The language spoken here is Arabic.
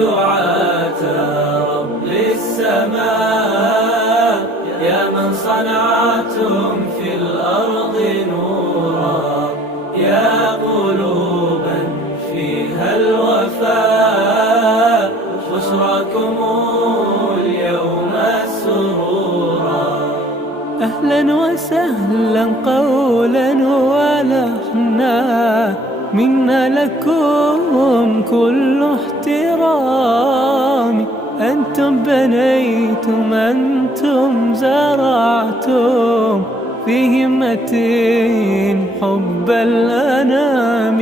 دعاة رب السماء، يا من صنعتم في الأرض نورا، يا قلوبا فيها الوفاء، بشراكم اليوم سرورا. أهلا وسهلا قولا ولحنا، منا لكم كل احترام. أنتم بنيتم، أنتم زرعتم في همة حب الأنام.